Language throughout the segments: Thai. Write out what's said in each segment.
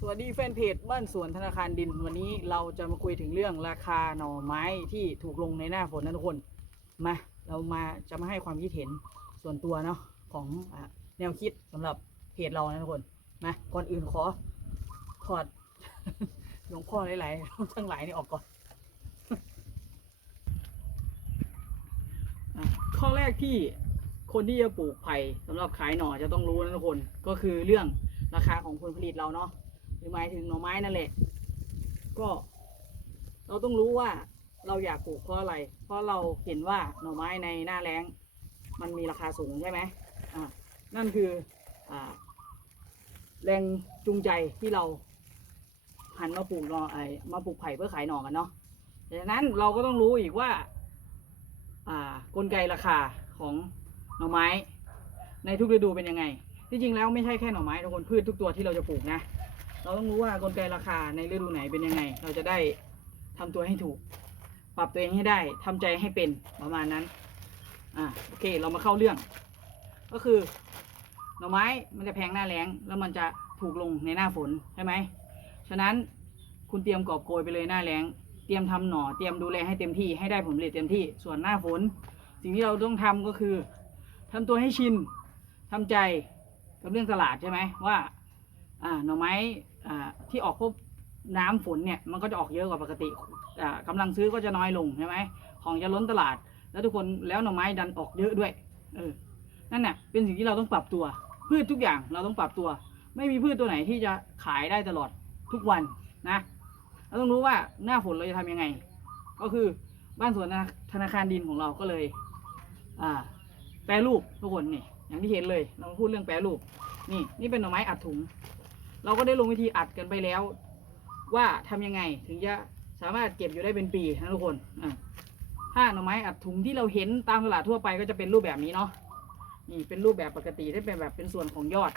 สวัสดีแฟนเพจบ้านสวนธนาคารดินวันนี้เราจะมาคุยถึงเรื่องราคาหน่อไม้ที่ถูกลงในหน้าฝนนะทุกคนมาเรามาจะมาให้ความคิดเห็นส่วนตัวเนาะของอแนวคิดสำหรับเพจเรานะทุกคนมาก่อนอื่นขอถอดหลวงพ่อหลายๆทั้งหลายนี่ออกก่อนข้อแรกที่คนที่จะปลูกไผ่สำหรับขายหน่อจะต้องรู้นะทุกคนก็คือเรื่องราคาของผลผลิตเราเนาะ หรือหมายถึงหน่อไม้นั่นแหละ ก็ เราต้องรู้ว่าเราอยากปลูกเพราะอะไร เพราะเราเห็นว่าหน่อไม้ในหน้าแล้ง มันมีราคาสูงใช่ไหมอ่านั่นคืออ่าแรงจูงใจที่เราหันมาปลูกหน่อไอ้มาปลูกไผ่เพื่อขายหน่อกันเนาะดังนั้นเราก็ต้องรู้อีกว่า อ่ากลไกราคาของหน่อไม้ ในทุกฤดูเป็นยังไง ที่จริงแล้วไม่ใช่แค่หน่อไม้ทุกคนพืชทุกตัวที่เราจะปลูกนะ เราต้องรู้ว่ากลไกราคาในฤดูไหนเป็นยังไง เราจะได้ทำตัวให้ถูก ปรับตัวเองให้ได้ทำใจให้เป็นประมาณนั้นอ่าโอเคเรามาเข้าเรื่อง ก็คือหน่อไม้มันจะแพงหน้าแล้งแล้วมันจะถูกลงในหน้าฝนใช่ไหมฉะนั้นคุณเตรียมกอบโกยไปเลยหน้าแล้ง เตรียมทำหน่อเตรียมดูแลให้เต็มที่ให้ได้ผลผลิตเต็มที่ส่วนหน้าฝน สิ่งที่เราต้องทำก็คือทำตัวให้ชินทำใจกับเรื่องตลาดใช่ไหมว่าอ่าหน่อไม้ ที่ออกพบน้ำฝนเนี่ยมันก็จะออกเยอะกว่าปกติอ่าลังซื้อก็จะน้อยลงใช่ไหมของจะล้นตลาด แล้วทุกคนแล้วหน่อไม้ดันออกเยอะด้วยเออนั่นน่ะเป็นสิ่งที่เราต้องปรับตัว พืชทุกอย่างเราต้องปรับตัว ไม่มีพืชตัวไหนที่จะขายได้ตลอดทุกวันนะเราต้องรู้ว่าหน้าฝนเราจะทํำยังไง ก็คือบ้านสวนธนาคารดินของเราก็เลยอ่าแปรรูปทุกคนนี่อย่างที่เห็นเลยเราพูดเรื่องแปรรูปนี่นี่เป็นหน่อไม้อัดถุง เราก็ได้ลงวิธีอัดกันไปแล้ว ว่าทำยังไงถึงจะสามารถเก็บอยู่ได้เป็นปีนะทุกคนอ่าถ้าหน่อไม้อัดถุงที่เราเห็นตามตลาดทั่วไปก็จะเป็นรูปแบบนี้เนาะนี่เป็นรูปแบบปกติได้เป็นแบบเป็นส่วนของยอด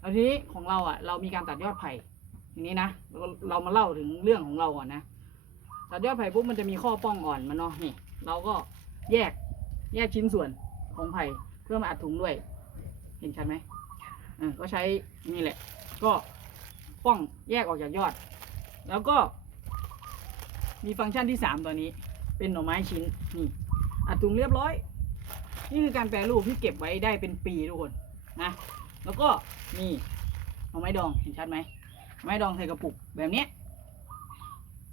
แล้วทีนี้ของเราอะ เรามีการตัดยอดไผ่อย่างนี้นะเราเรามาเล่าถึงเรื่องของเราก่อนนะตัดยอดไผ่ปุ๊บมันจะมีข้อป้องอ่อนมันเนาะนี่ เราก็แยกแยกชิ้นส่วนของไผ่เพื่อมาอัดถุงด้วย เห็นชัดไหมอ่าก็ใช้นี่แหละ ก็ป้องแยกออกจากยอด แล้วก็ มีฟังก์ชันที่สามตัวนี้ เป็นหน่อไม้ชิ้นนี่อัดถุงเรียบร้อย นี่คือการแปรรูปที่เก็บไว้ได้เป็นปีทุกคนนะแล้วก็นี่หน่อไม้ดองเห็นชัดไหมหน่อไม้ดองใส่กระปุกแบบนี้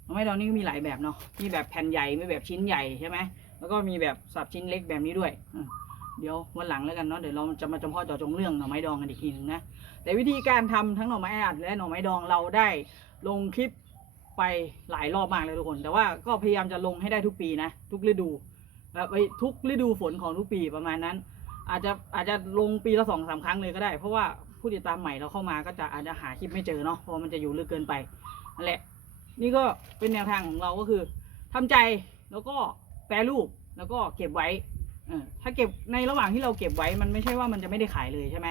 หน่อไม้ดองนี่ก็มีหลายแบบเนาะมีแบบแผ่นใหญ่มีแบบชิ้นใหญ่ใช่ไหมแล้วก็มีแบบสับชิ้นเล็กแบบนี้ด้วยอื เดี๋ยววันหลังแล้วกันเนาะเดี๋ยวเราจะมาจำพาะเจาะจงเรื่องหน่อไม้ดองกันอีกทีหนึงนะแต่วิธีการทำทั้งหน่อไม้อัดและหน่อไม้ดองเราได้ลงคลิปไปหลายรอบมากเลยทุกคน แต่ว่าก็พยายามจะลงให้ได้ทุกปีนะทุกฤดูแบบไอ้ทุกฤดูฝนของทุกปีประมาณนั้น อาจจะอาจจะลงปีละสองสามครั้งเลยก็ได้ เพราะว่าผู้ติดตามใหม่เราเข้ามาก็จะอาจจะหาคลิปไม่เจอเนาะเพราะมันจะอยู่ลึกเกินไปนั่นแหละ นี่ก็เป็นแนวทางของเราก็คือทำใจแล้วก็แปรรูปแล้วก็เก็บไว้ ถ้าเก็บในระหว่างที่เราเก็บไว้มันไม่ใช่ว่ามันจะไม่ได้ขายเลยใช่ไหม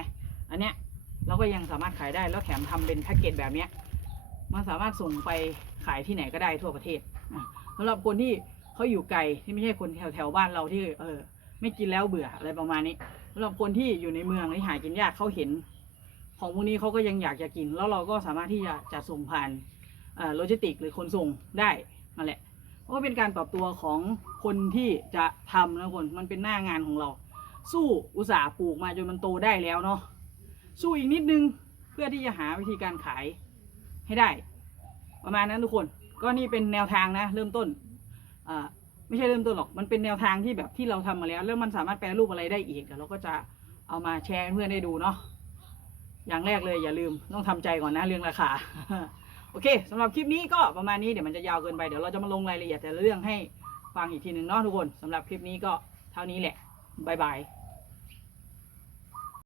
อันเนี้ยเราก็ยังสามารถขายได้แล้วแถมทำเป็นแพ็กเกจแบบเนี้ยมันสามารถส่งไปขายที่ไหนก็ได้ทั่วประเทศอะสำหรับคนที่เขาอยู่ไกลที่ไม่ใช่คนแถวแถวบ้านเราที่เออไม่กินแล้วเบื่ออะไรประมาณนี้สำหรับคนที่อยู่ในเมืองที่หากินยากเขาเห็น ของพวกนี้เขาก็ยังอยากจะกิน แล้วเราก็สามารถที่จะจัดส่งผ่านโลจิสติกหรือขนส่งได้นั่นแหละ เพราะว่าเป็นการปรับตัวของคนที่จะทำนะคนมันเป็นหน้างานของเรา สู้อุตสาห์ปลูกมาจนมันโตได้แล้วเนาะสู้อีกนิดนึงเพื่อที่จะหาวิธีการขายให้ได้ ประมาณนั้นทุกคนก็นี่เป็นแนวทางนะ เริ่มต้นอ่าไม่ใช่เริ่มต้นหรอก มันเป็นแนวทางที่แบบที่เราทำมาแล้ว แล้วมันสามารถแปลรูปอะไรได้อีกเดี๋ยวเราก็จะเอามาแชร์เพื่อนได้ดูเนาะอย่างแรกเลยอย่าลืมต้องทำใจก่อนนะเรื่องราคา โอเคสำหรับคลิปนี้ก็ประมาณนี้เดี๋ยวมันจะยาวเกินไปเดี๋ยวเราจะมาลงรายละเอียดแต่ละเรื่องให้ฟังอีกทีหนึ่งเนาะทุกคนสำหรับคลิปนี้ก็เท่านี้แหละบายบาย